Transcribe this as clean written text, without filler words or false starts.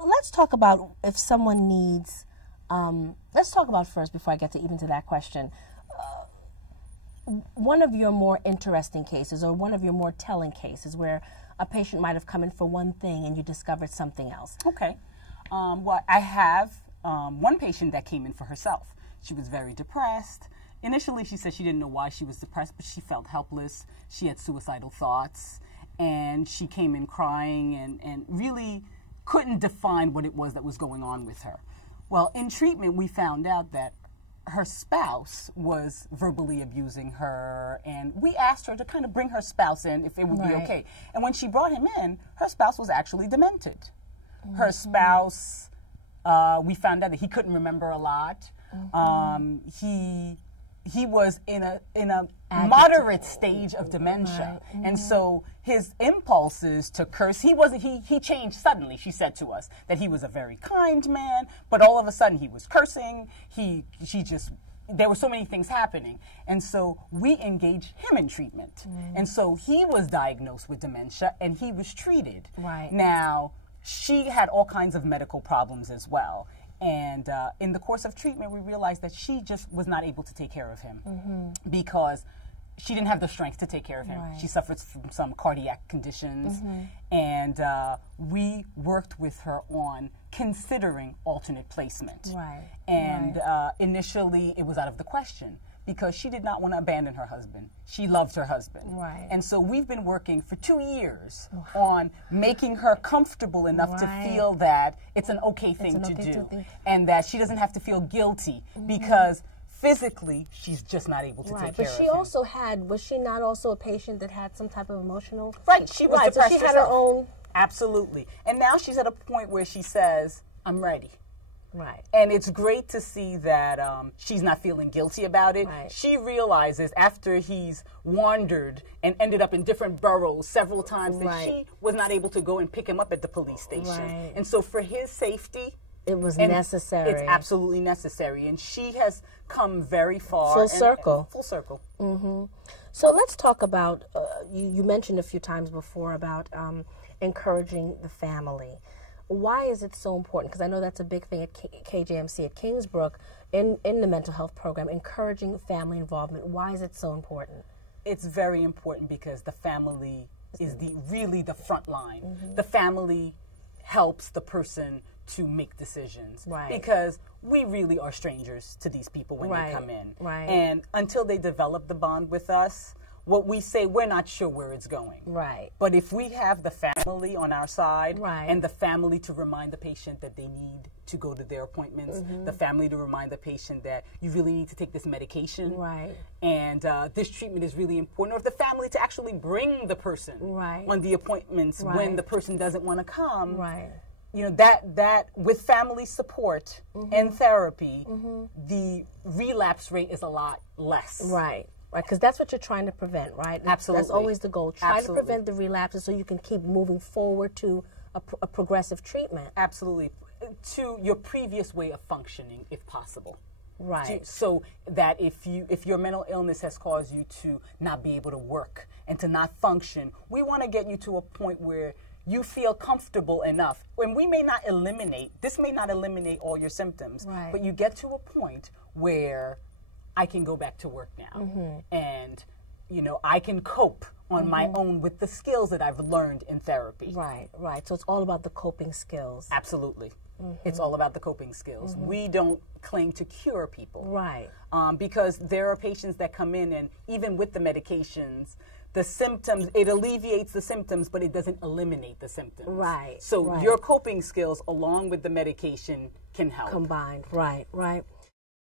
Well, let's talk about if someone needs, let's talk about first, before I get to even to that question, one of your more interesting cases or one of your more telling cases where a patient might have come in for one thing and you discovered something else. Okay. Well, I have one patient that came in for herself. She was very depressed. Initially, she said she didn't know why she was depressed, but she felt helpless. She had suicidal thoughts, and she came in crying and really couldn't define what it was that was going on with her. Well, in treatment, we found out that her spouse was verbally abusing her, and we asked her to kind of bring her spouse in if it would be okay. And when she brought him in, her spouse was actually demented. Her spouse, we found out that he couldn't remember a lot. He was in a moderate stage of dementia, and so his impulses to curse, he changed suddenly. She said to us that he was a very kind man, but all of a sudden he was cursing. There were so many things happening, and so we engaged him in treatment, and so he was diagnosed with dementia and he was treated. Now, she had all kinds of medical problems as well. And in the course of treatment, we realized that she just was not able to take care of him because she didn't have the strength to take care of him. She suffers from some cardiac conditions. And we worked with her on considering alternate placement. And initially, it was out of the question because she did not want to abandon her husband. She loved her husband. And so we've been working for 2 years on making her comfortable enough to feel that it's an okay thing to do and that she doesn't have to feel guilty because physically she's just not able to take care of him. But she also had, was she not also a patient that had some type of emotional? She was depressed so she had her own. Absolutely. And now she's at a point where she says, I'm ready. And it's great to see that she's not feeling guilty about it. She realizes after he's wandered and ended up in different boroughs several times that she was not able to go and pick him up at the police station. And so for his safety, it was necessary. It's absolutely necessary. And she has come very far. Full circle. Full circle. So let's talk about, you mentioned a few times before about encouraging the family. Why is it so important? Because I know that's a big thing at KJMC at Kingsbrook in the mental health program, encouraging family involvement. Why is it so important? It's very important because the family is really the front line. The family helps the person to make decisions because we really are strangers to these people when they come in. And until they develop the bond with us, what we say, we're not sure where it's going. But if we have the family on our side and the family to remind the patient that they need to go to their appointments, the family to remind the patient that you really need to take this medication, and this treatment is really important, or if the family to actually bring the person on the appointments when the person doesn't want to come, you know, that with family support and therapy, the relapse rate is a lot less. Because that's what you're trying to prevent, right? Absolutely. That's always the goal. Try to prevent the relapses so you can keep moving forward to a progressive treatment. Absolutely. To your previous way of functioning, if possible. So that if your mental illness has caused you to not be able to work and to not function, we want to get you to a point where you feel comfortable enough. And we may not eliminate, this may not eliminate all your symptoms, but you get to a point where I can go back to work now. And, you know, I can cope on my own with the skills that I've learned in therapy. So it's all about the coping skills. Absolutely. It's all about the coping skills. We don't claim to cure people. Because there are patients that come in and even with the medications, the symptoms, it alleviates the symptoms, but it doesn't eliminate the symptoms. So your coping skills along with the medication can help. Combined, right.